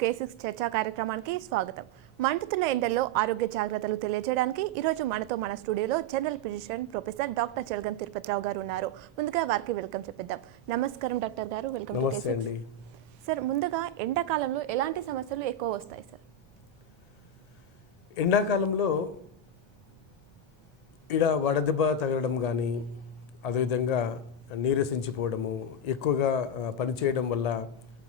కే six చర్చా కార్యక్రమానికి స్వాగతం. మండుతున్న ఎండల్లో ఆరోగ్య జాగ్రత్తలు తెలియజేయడానికి ఈరోజు మనతో మన స్టూడియోలో general physician professor doctor Chelgam Tirupatirao గారు ఉన్నారు. ముందుగా వారికి వెల్కమ్ చెప్పిద్దాం. నమస్కారం డాక్టర్ గారు వెల్కమ్ టు నమస్తే K6. అండి. సార్ ముందుగా ఎండాకాలంలో ఎలాంటి సమస్యలు ఎక్కువ వస్తాయి సార్? ఎండాకాలంలో ఇడ వడదెబ్బ తగలడం కానీ అదేవిధంగా నీరసించిపోవడము ఎక్కువగా పనిచేయడం వల్ల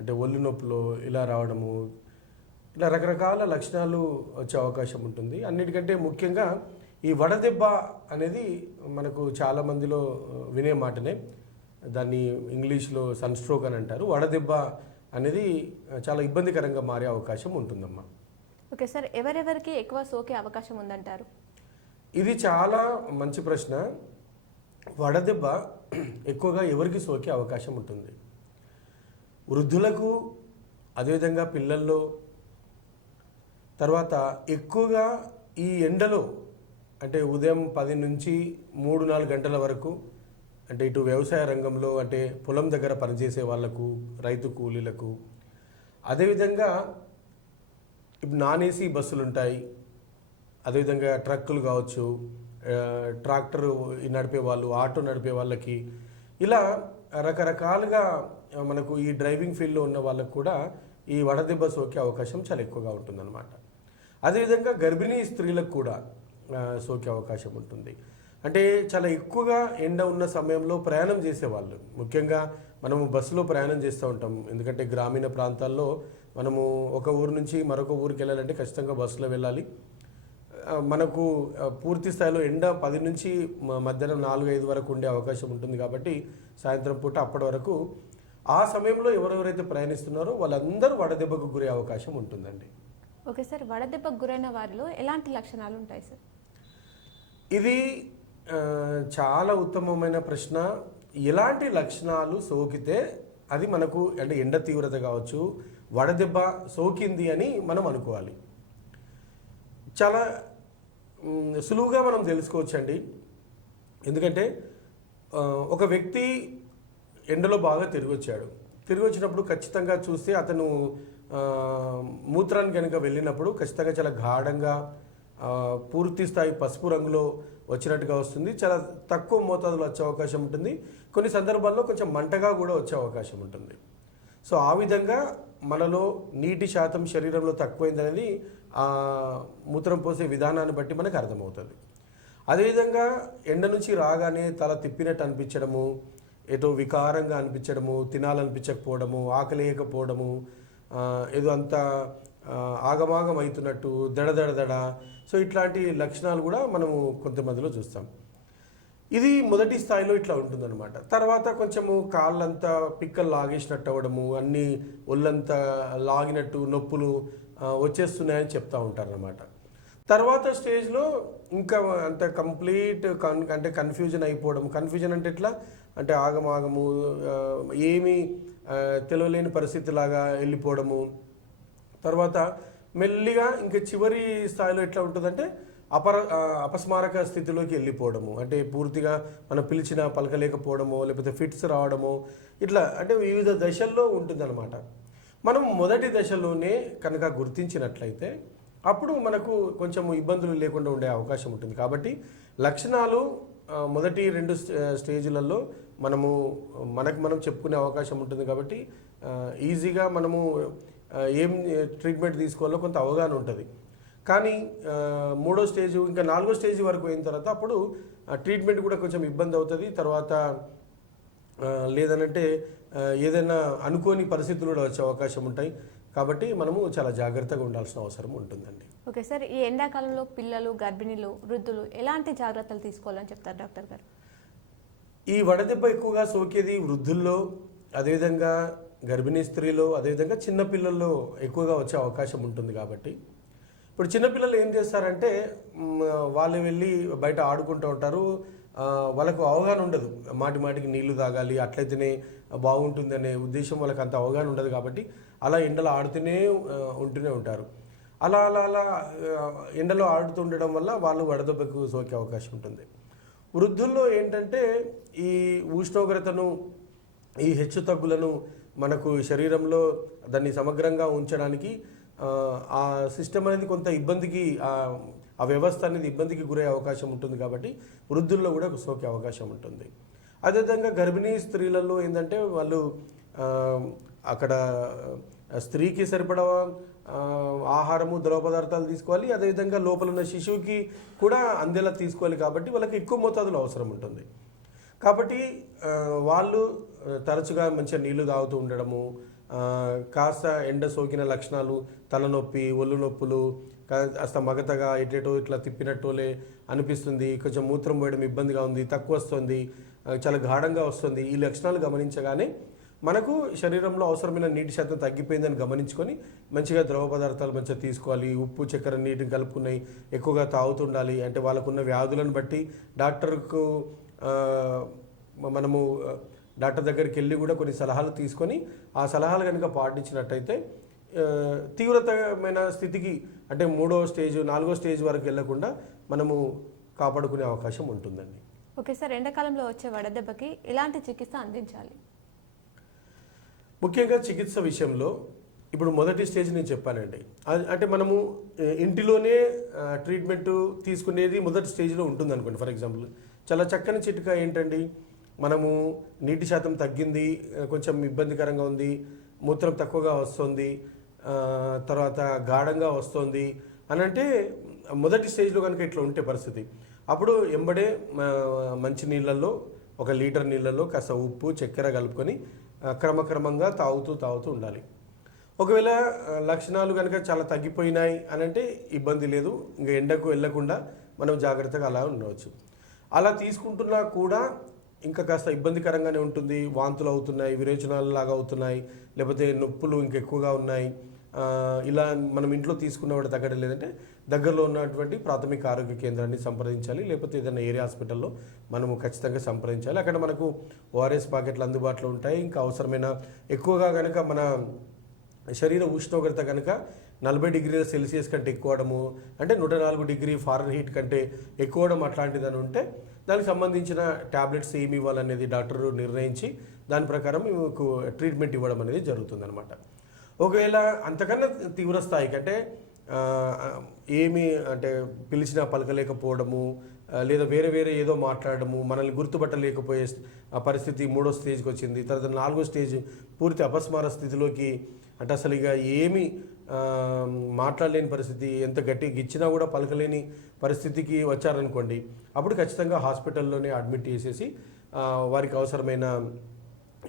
అంటే ఒళ్ళు నొప్పులు ఇలా రావడము ఇలా రకరకాల లక్షణాలు వచ్చే అవకాశం ఉంటుంది. అన్నిటికంటే ముఖ్యంగా ఈ వడదెబ్బ అనేది మనకు చాలా మందిలో ఆ, వినే మాటనే. దాన్ని ఇంగ్లీష్లో సన్ స్ట్రోక్ అని అంటారు. వడదెబ్బ అనేది చాలా ఇబ్బందికరంగా మారే అవకాశం ఉంటుందమ్మా. ఓకే సార్ ఎవరెవరికి ఎక్కువ సోకే అవకాశం ఉందంటారు? ఇది చాలా మంచి ప్రశ్న. వడదెబ్బ ఎక్కువగా ఎవరికి సోకే అవకాశం ఉంటుంది? వృద్ధులకు అదేవిధంగా పిల్లల్లో. తర్వాత ఎక్కువగా ఈ ఎండలో అంటే ఉదయం పది నుంచి మూడు నాలుగు గంటల వరకు అంటే ఇటు వ్యవసాయ రంగంలో అంటే పొలం దగ్గర పనిచేసే వాళ్ళకు రైతు కూలీలకు. అదేవిధంగా ఇప్పుడు నాన్ ఏసీ బస్సులు ఉంటాయి అదేవిధంగా ట్రక్కులు కావచ్చు ట్రాక్టర్ నడిపే వాళ్ళు ఆటో నడిపే వాళ్ళకి. ఇలా రకరకాలుగా మనకు ఈ డ్రైవింగ్ ఫీల్డ్లో ఉన్న వాళ్ళకు కూడా ఈ వడదెబ్బ సోకే అవకాశం చాలా ఎక్కువగా ఉంటుందన్నమాట. అదేవిధంగా గర్భిణీ స్త్రీలకు కూడా సోకే అవకాశం ఉంటుంది. అంటే చాలా ఎక్కువగా ఎండ ఉన్న సమయంలో ప్రయాణం చేసేవాళ్ళు. ముఖ్యంగా మనము బస్సులో ప్రయాణం చేస్తూ ఉంటాం. ఎందుకంటే గ్రామీణ ప్రాంతాల్లో మనము ఒక ఊరు నుంచి మరొక ఊరికి వెళ్ళాలంటే ఖచ్చితంగా బస్సులో వెళ్ళాలి. మనకు పూర్తి స్థాయిలో ఎండ పది నుంచి మధ్యాహ్నం నాలుగు ఐదు వరకు ఉండే అవకాశం ఉంటుంది కాబట్టి సాయంత్రం పూట అప్పటి వరకు ఆ సమయంలో ఎవరెవరైతే ప్రయాణిస్తున్నారో వాళ్ళందరూ వడదెబ్బకు గురే అవకాశం ఉంటుందండి. ఓకే సార్ వడదెబ్బకు గురైన వారిలో ఎలాంటి లక్షణాలు ఉంటాయి సార్? ఇది చాలా ఉత్తమమైన ప్రశ్న. ఎలాంటి లక్షణాలు సోకితే అది మనకు అంటే ఎండ తీవ్రత కావచ్చు వడదెబ్బ సోకింది అని మనం అనుకోవాలి. చాలా సులువుగా మనం తెలుసుకోవచ్చండి. ఎందుకంటే ఒక వ్యక్తి ఎండలో బాగా తిరిగి వచ్చాడు తిరిగి వచ్చినప్పుడు ఖచ్చితంగా చూస్తే అతను మూత్రాన్ని మూత్రానికి కనుక వెళ్ళినప్పుడు ఖచ్చితంగా చాలా గాఢంగా పూర్తి స్థాయి పసుపు రంగులో వచ్చినట్టుగా వస్తుంది. చాలా తక్కువ మోతాదులో వచ్చే అవకాశం ఉంటుంది. కొన్ని సందర్భాల్లో కొంచెం మంటగా కూడా వచ్చే అవకాశం ఉంటుంది. సో ఆ విధంగా మనలో నీటి శాతం శరీరంలో తక్కువైందనేది ఆ మూత్రం పోసే విధానాన్ని బట్టి మనకు అర్థమవుతుంది. అదేవిధంగా ఎండ నుంచి రాగానే తల తిప్పినట్టు అనిపించడము ఏదో వికారంగా అనిపించడము తినాలనిపించకపోవడము ఆకలేయకపోవడము ఏదో అంత ఆగమాగం అవుతున్నట్టు దడ దడ సో ఇట్లాంటి లక్షణాలు కూడా మనము కొంతమందిలో చూస్తాం. ఇది మొదటి స్థాయిలో ఇట్లా ఉంటుందన్నమాట. తర్వాత కొంచెము కాళ్ళంతా పిక్కలు లాగేసినట్టు అవ్వడము అన్ని ఒళ్ళంతా లాగినట్టు నొప్పులు వచ్చేస్తున్నాయని చెప్తూ ఉంటారన్నమాట. తర్వాత స్టేజ్లో ఇంకా అంత కంప్లీట్ కన్ అంటే కన్ఫ్యూజన్ అయిపోవడం. కన్ఫ్యూజన్ అంటే ఎట్లా? అంటే ఆగమాగము ఏమీ తెలియలేని పరిస్థితిలాగా వెళ్ళిపోవడము. తర్వాత మెల్లిగా ఇంకా చివరి స్థాయిలో ఎట్లా ఉంటుందంటే అపర అపస్మారక స్థితిలోకి వెళ్ళిపోవడము. అంటే పూర్తిగా మనం పిలిచిన పలకలేకపోవడమో లేకపోతే ఫిట్స్ రావడమో ఇట్లా అంటే వివిధ దశల్లో ఉంటుందన్నమాట. మనం మొదటి దశలోనే కనుక గుర్తించినట్లయితే అప్పుడు మనకు కొంచెం ఇబ్బందులు లేకుండా ఉండే అవకాశం ఉంటుంది. కాబట్టి లక్షణాలు మొదటి రెండు స్టే- స్టేజ్లలో మనము మనకు మనం చెప్పుకునే అవకాశం ఉంటుంది కాబట్టి ఈజీగా మనము ఏం ట్రీట్మెంట్ తీసుకోవాలో కొంత అవగాహన ఉంటుంది. కానీ మూడో స్టేజ్ ఇంకా నాలుగో స్టేజ్ వరకు అయిన తర్వాత అప్పుడు ట్రీట్మెంట్ కూడా కొంచెం ఇబ్బంది అవుతుంది. తర్వాత లేదనంటే ఏదైనా అనుకోని పరిస్థితులు కూడా వచ్చే అవకాశం ఉంటాయి. కాబట్టి మనము చాలా జాగ్రత్తగా ఉండాల్సిన అవసరం ఉంటుందండి. ఓకే సార్ ఈ ఎండాకాలంలో పిల్లలు గర్భిణీలు వృద్ధులు ఎలాంటి జాగ్రత్తలు తీసుకోవాలని చెప్తారు డాక్టర్ గారు? ఈ వడదెబ్బ ఎక్కువగా సోకేది వృద్ధుల్లో అదేవిధంగా గర్భిణీ స్త్రీలో అదేవిధంగా చిన్నపిల్లల్లో ఎక్కువగా వచ్చే అవకాశం ఉంటుంది కాబట్టి. ఇప్పుడు చిన్నపిల్లలు ఏం చేస్తారంటే వాళ్ళు వెళ్ళి బయట ఆడుకుంటూ ఉంటారు. వాళ్ళకు అవగాహన ఉండదు. మాటి మాటికి నీళ్ళు తాగాలి అట్లయితేనే బాగుంటుందనే ఉద్దేశం వాళ్ళకి అంత అవగాహన ఉండదు కాబట్టి అలా ఎండలో ఆడుతూనే ఉంటూనే ఉంటారు. అలా అలా అలా ఎండలో ఆడుతుండడం వల్ల వాళ్ళు వడదెబ్బకు సోకే అవకాశం ఉంటుంది. వృద్ధుల్లో ఏంటంటే ఈ ఉష్ణోగ్రతను ఈ హెచ్చు తగ్గులను మనకు శరీరంలో దాన్ని సమగ్రంగా ఉంచడానికి ఆ, సిస్టమ్ అనేది కొంత ఇబ్బందికి ఆ, వ్యవస్థ అనేది ఇబ్బందికి గురయ్యే అవకాశం ఉంటుంది కాబట్టి వృద్ధుల్లో కూడా సోకే అవకాశం ఉంటుంది. అదేవిధంగా గర్భిణీ స్త్రీలలో ఏంటంటే వాళ్ళు అక్కడ స్త్రీకి సరిపడా ఆహారము ద్రవ పదార్థాలు తీసుకోవాలి. అదేవిధంగా లోపల ఉన్న శిశువుకి కూడా అందేలా తీసుకోవాలి కాబట్టి వాళ్ళకి ఎక్కువ మోతాదులో అవసరం ఉంటుంది. కాబట్టి వాళ్ళు తరచుగా మంచిగా నీళ్ళు తాగుతూ ఉండడము కాస్త ఎండ సోకిన లక్షణాలు తలనొప్పి ఒళ్ళు నొప్పులు కాస్త మగతగా ఎటేటో ఇట్లా తిప్పినట్టులే అనిపిస్తుంది. కొంచెం మూత్రం పోయడం ఇబ్బందిగా ఉంది తక్కువ వస్తుంది చాలా గాఢంగా వస్తుంది. ఈ లక్షణాలు గమనించగానే మనకు శరీరంలో అవసరమైన నీటి శాతం తగ్గిపోయిందని గమనించుకొని మంచిగా ద్రవ పదార్థాలు మంచిగా తీసుకోవాలి. ఉప్పు చక్కెర నీటిని కలుపుకున్నాయి ఎక్కువగా తాగుతుండాలి. అంటే వాళ్ళకున్న వ్యాధులను బట్టి డాక్టర్కు మనము డాక్టర్ దగ్గరికి వెళ్ళి కూడా కొన్ని సలహాలు తీసుకొని ఆ సలహాలు కనుక పాటించినట్టయితే తీవ్రతమైన స్థితికి అంటే మూడో స్టేజ్ నాలుగో స్టేజ్ వరకు వెళ్ళకుండా మనము కాపాడుకునే అవకాశం ఉంటుందండి. ఓకే సార్ ఎండాకాలంలో వచ్చే వడదెబ్బకి ఎలాంటి చికిత్స అందించాలి? ముఖ్యంగా చికిత్స విషయంలో ఇప్పుడు మొదటి స్టేజ్ నేను చెప్పానండి. అంటే మనము ఇంటిలోనే ట్రీట్మెంట్ తీసుకునేది మొదటి స్టేజ్లో ఉంటుంది అనుకోండి ఫర్ ఎగ్జాంపుల్ చాలా చక్కని చిట్కా ఏంటండి? మనము నీటి శాతం తగ్గింది కొంచెం ఇబ్బందికరంగా ఉంది మూత్రం తక్కువగా వస్తుంది తర్వాత గాఢంగా వస్తుంది అని అంటే మొదటి స్టేజ్లో కనుక ఇట్లా ఉంటే పరిస్థితి. అప్పుడు ఎంబడే మంచి నీళ్ళల్లో ఒక లీటర్ నీళ్ళల్లో కాస్త ఉప్పు చక్కెర కలుపుకొని క్రమక్రమంగా తాగుతూ తాగుతూ ఉండాలి. ఒకవేళ లక్షణాలు కనుక చాలా తగ్గిపోయినాయి అని అంటే ఇబ్బంది లేదు ఇంకా ఎండకు వెళ్ళకుండా మనం జాగ్రత్తగా అలా ఉండవచ్చు. అలా తీసుకుంటున్నా కూడా ఇంకా కాస్త ఇబ్బందికరంగానే ఉంటుంది. వాంతులు అవుతున్నాయి విరేచనాలు లాగా అవుతున్నాయి. లేకపోతే నొప్పులు ఇంకెక్కువగా ఉన్నాయి. ఇలా మనం ఇంట్లో తీసుకున్న వాడు తగ్గడం లేదంటే దగ్గరలో ఉన్నటువంటి ప్రాథమిక ఆరోగ్య కేంద్రాన్ని సంప్రదించాలి. లేకపోతే ఏదైనా ఏరియా హాస్పిటల్లో మనము ఖచ్చితంగా సంప్రదించాలి. అక్కడ మనకు ఓఆర్ఎస్ ప్యాకెట్లు అందుబాటులో ఉంటాయి. ఇంకా అవసరమైన ఎక్కువగా కనుక మన శరీర ఉష్ణోగ్రత కనుక నలభై డిగ్రీల సెల్సియస్ కంటే ఎక్కువడము అంటే నూట నాలుగు డిగ్రీ ఫారెన్ హీట్ కంటే ఎక్కువడం అట్లాంటిదని ఉంటే దానికి సంబంధించిన ట్యాబ్లెట్స్ ఏమి ఇవ్వాలనేది డాక్టర్ నిర్ణయించి దాని ప్రకారం మీకు ట్రీట్మెంట్ ఇవ్వడం అనేది జరుగుతుందన్నమాట. ఒకవేళ అంతకన్నా తీవ్ర స్థాయికి అంటే ఏమి అంటే పిలిచినా పలకలేకపోవడము లేదా వేరే వేరే ఏదో మాట్లాడడము మనల్ని గుర్తుపట్టలేకపోయే ఆ పరిస్థితి మూడో స్టేజ్కి వచ్చింది తర్వాత నాలుగో స్టేజ్ పూర్తి అపస్మార స్థితిలోకి అంటే అసలు ఇక ఏమి మాట్లాడలేని పరిస్థితి ఎంత గట్టిగా ఇచ్చినా కూడా పలకలేని పరిస్థితికి వచ్చారనుకోండి అప్పుడు ఖచ్చితంగా హాస్పిటల్లోనే అడ్మిట్ చేసేసి వారికి అవసరమైన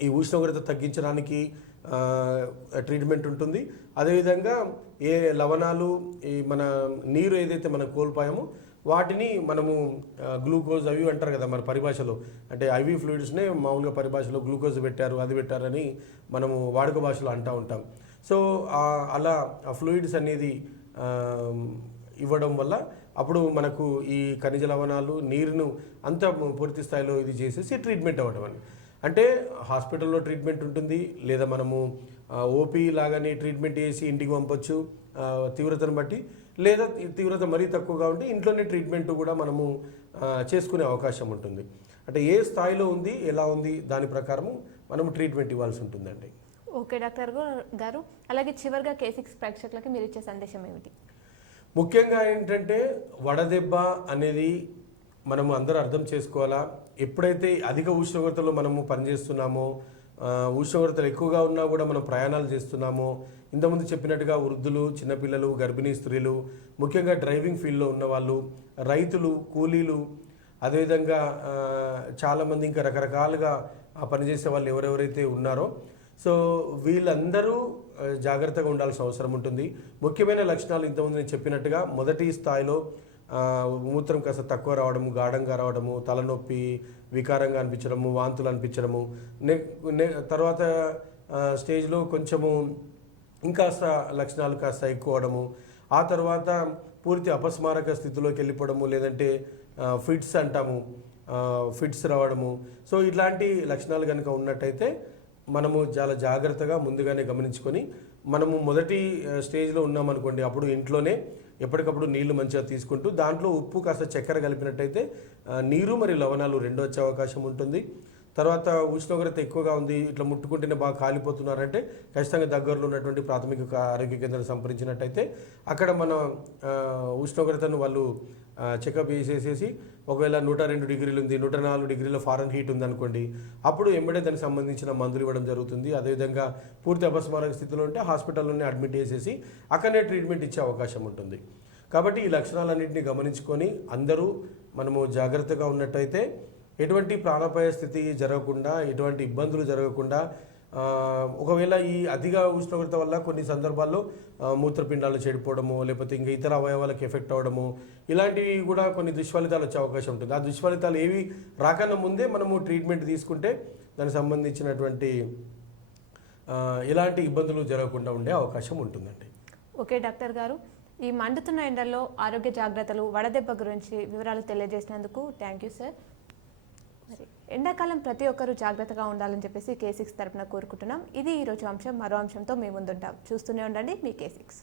ఈ ఉష్ణోగ్రత తగ్గించడానికి ట్రీట్మెంట్ ఉంటుంది. అదేవిధంగా ఏ లవణాలు ఈ మన నీరు ఏదైతే మనం కోల్పోయామో వాటిని మనము గ్లూకోజ్ అవి అంటారు కదా మన పరిభాషలో. అంటే ఐవి ఫ్లూయిడ్స్నే మామూలుగా పరిభాషలో గ్లూకోజ్ పెట్టారు అది పెట్టారని మనము వాడుక భాషలో అంటూ ఉంటాం. సో అలా ఆ ఫ్లూయిడ్స్ అనేది ఇవ్వడం వల్ల అప్పుడు మనకు ఈ ఖనిజ లవణాలు నీరును అంత పూర్తి స్థాయిలో ఇది చేసేసి ట్రీట్మెంట్ అవ్వడం అని అంటే హాస్పిటల్లో ట్రీట్మెంట్ ఉంటుంది లేదా మనము ఓపీ లాగానే ట్రీట్మెంట్ చేసి ఇంటికి పంపొచ్చు తీవ్రతను బట్టి. లేదా తీవ్రత మరీ తక్కువగా ఉంటే ఇంట్లోనే ట్రీట్మెంట్ కూడా మనము చేసుకునే అవకాశం ఉంటుంది. అంటే ఏ స్థాయిలో ఉంది ఎలా ఉంది దాని ప్రకారము మనము ట్రీట్మెంట్ ఇవ్వాల్సి ఉంటుందండి. ఓకే డాక్టర్ గారు అలాగే చివరిగా కేసిక్స్ ప్రేక్షకులకి మీరు ఇచ్చే సందేశం ఏమిటి? ముఖ్యంగా ఏంటంటే వడదెబ్బ అనేది మనము అందరూ అర్థం చేసుకోవాలా? ఎప్పుడైతే అధిక ఉష్ణోగ్రతలో మనము పనిచేస్తున్నామో ఉష్ణోగ్రతలు ఎక్కువగా ఉన్నా కూడా మనం ప్రయాణాలు చేస్తున్నామో. ఇంతకుముందు చెప్పినట్టుగా వృద్ధులు చిన్నపిల్లలు గర్భిణీ స్త్రీలు ముఖ్యంగా డ్రైవింగ్ ఫీల్డ్లో ఉన్నవాళ్ళు రైతులు కూలీలు అదేవిధంగా చాలామంది ఇంకా రకరకాలుగా పనిచేసే వాళ్ళు ఎవరెవరైతే ఉన్నారో సో వీళ్ళందరూ జాగ్రత్తగా ఉండాల్సిన అవసరం ఉంటుంది. ముఖ్యమైన లక్షణాలు ఇంతకుముందు నేను చెప్పినట్టుగా మొదటి స్థాయిలో మూత్రం కాస్త తక్కువ రావడము గాఢంగా రావడము తలనొప్పి వికారంగా అనిపించడము వాంతులు అనిపించడము. నె తర్వాత స్టేజ్లో కొంచెము ఇంకాస్త లక్షణాలు కాస్త ఎక్కువ అవడము ఆ తర్వాత పూర్తి అపస్మారక స్థితిలోకి వెళ్ళిపోవడము లేదంటే ఫిట్స్ అంటాము. ఫిట్స్ రావడము. సో ఇట్లాంటి లక్షణాలు కనుక ఉన్నట్టయితే మనము చాలా జాగ్రత్తగా ముందుగానే గమనించుకొని మనము మొదటి స్టేజ్లో ఉన్నామనుకోండి అప్పుడు ఇంట్లోనే ఎప్పటికప్పుడు నీళ్ళు మంచిగా తీసుకుంటూ దాంట్లో ఉప్పు కాస్త చక్కెర కలిపినట్టయితే నీరు మరియు లవణాలు రెండు వచ్చే అవకాశం ఉంటుంది. తర్వాత ఉష్ణోగ్రత ఎక్కువగా ఉంది ఇట్లా ముట్టుకుంటేనే బాగా కాలిపోతున్నారంటే ఖచ్చితంగా దగ్గరలో ఉన్నటువంటి ప్రాథమిక ఆరోగ్య కేంద్రం సంప్రదించినట్టయితే అక్కడ మన ఉష్ణోగ్రతను వాళ్ళు చెకప్ చేసేసేసి ఒకవేళ నూట రెండు డిగ్రీలు ఉంది నూట నాలుగు డిగ్రీల ఫారెన్ హీట్ ఉంది అనుకోండి అప్పుడు ఎంబడే దానికి సంబంధించిన మందులు ఇవ్వడం జరుగుతుంది. అదేవిధంగా పూర్తి అపస్మారక స్థితిలో ఉంటే హాస్పిటల్లోనే అడ్మిట్ చేసేసి అక్కడనే ట్రీట్మెంట్ ఇచ్చే అవకాశం ఉంటుంది. కాబట్టి ఈ లక్షణాలన్నింటినీ గమనించుకొని అందరూ మనము జాగ్రత్తగా ఉన్నట్టయితే ఎటువంటి ప్రాణాపాయ స్థితి జరగకుండా ఎటువంటి ఇబ్బందులు జరగకుండా ఒకవేళ ఈ అధిక ఉష్ణోగ్రత వల్ల కొన్ని సందర్భాల్లో మూత్రపిండాలు చెడిపోవడము లేకపోతే ఇంకా ఇతర అవయవాలకు ఎఫెక్ట్ అవ్వడము ఇలాంటివి కూడా కొన్ని దుష్ఫలితాలు వచ్చే అవకాశం ఉంటుంది. ఆ దుష్ఫలితాలు ఏవి రాకన్నా ముందే మనము ట్రీట్మెంట్ తీసుకుంటే దానికి సంబంధించినటువంటి ఎలాంటి ఇబ్బందులు జరగకుండా ఉండే అవకాశం ఉంటుందండి. ఓకే డాక్టర్ గారు. ఈ మండుతున్న ఎండల్లో ఆరోగ్య జాగ్రత్తలు వడదెబ్బ గురించి వివరాలు తెలియజేసినందుకు థ్యాంక్ యూ సార్. ఎండాకాలం ప్రతి ఒక్కరూ జాగ్రత్తగా ఉండాలని చెప్పేసి కే సిక్స్ తరపున కోరుకుంటున్నాం. ఇది ఈరోజు అంశం. మరో అంశంతో మేము ముందుంటాం. చూస్తూనే ఉండండి మీ కే సిక్స్